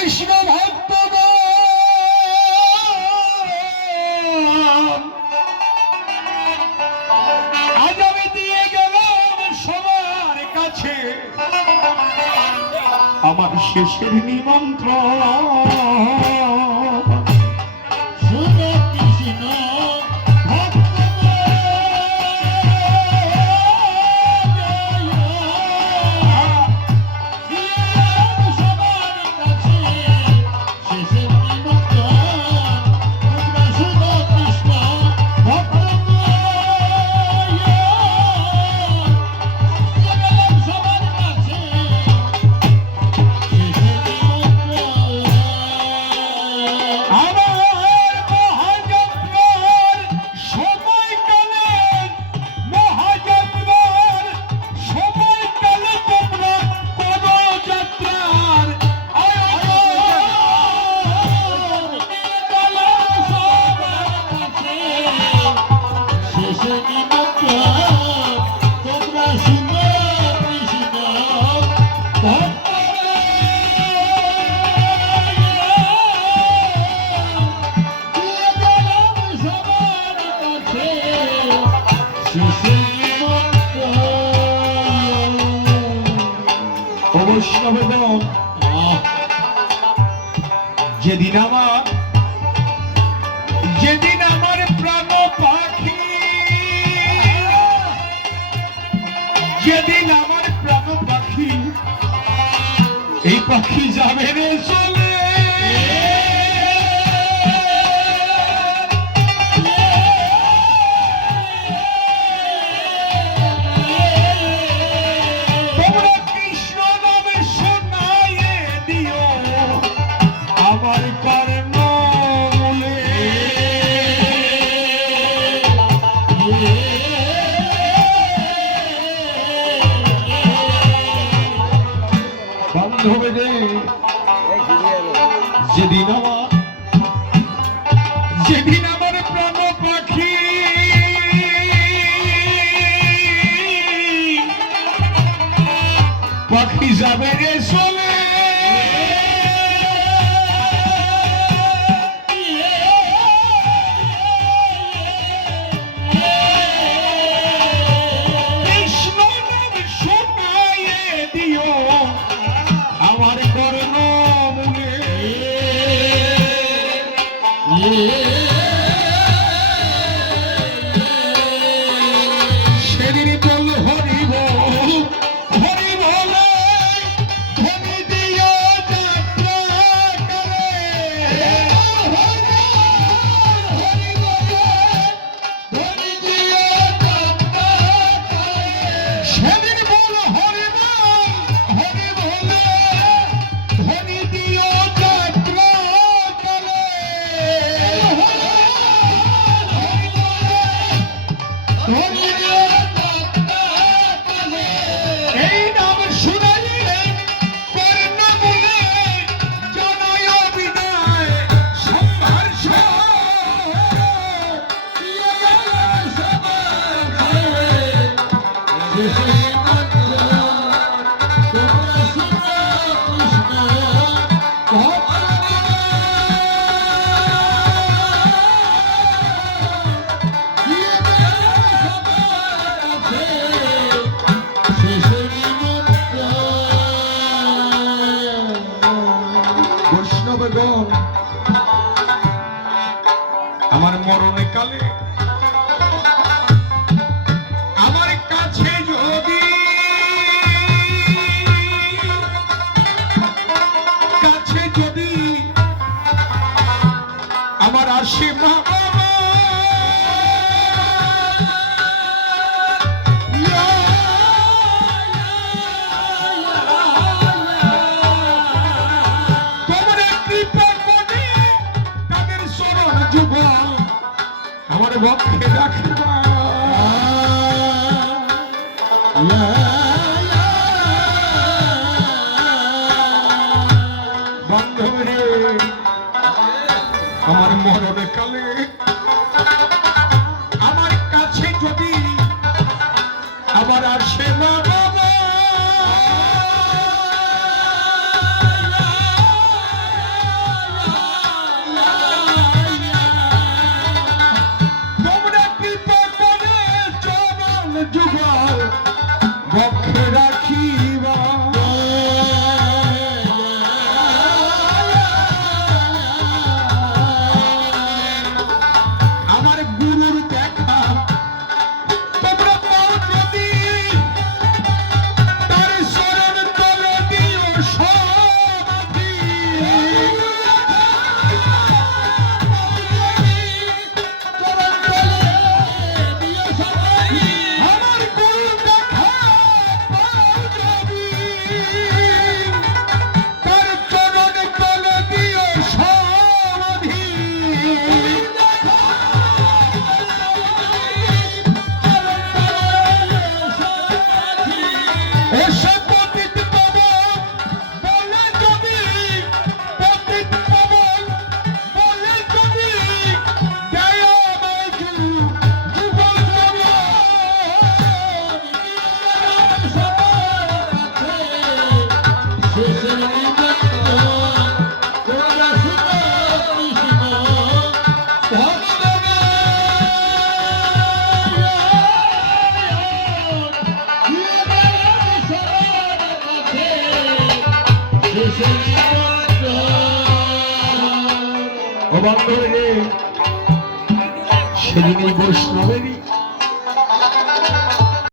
কৃষ্ণ ভক্ত আজ আমি দিয়ে গেলাম সবার কাছে আমার শেষের নিমন্ত্রণ। যেদিন আমার প্রাণ পাখি যেদিন আমার প্রাণ পাখি এই পাখি যাবে রে চলে যেদিন আমার প্রাণ পাখি পাখি যাবে রে চলে কৃষ্ণ নাম শোনায়ে দিও আমার কর্ণ মূলে সেদিন বল হরি বল হরি বল ধ্বনি দিও যাত্রা করে হরি বল ধ্বনি দিও যাত্রা করে সেদিন বল হরি বল ধ্বনি দিও যাত্রা করে এই নাম শুনাইলে কর্ণমূলে জনয় বিদায় সংঘর্ষ বৈষ্ণবগণ আমার মরণে কালে আমার কাছে যদি আমার আসে মা আমার ভক্তি রাখবা বান্ধবী আমার মরণে কালে আমার কাছে যদি আবার আসে না বাবা ও বান্ধব রে, সেদিন এই বৈষ্ণবেরই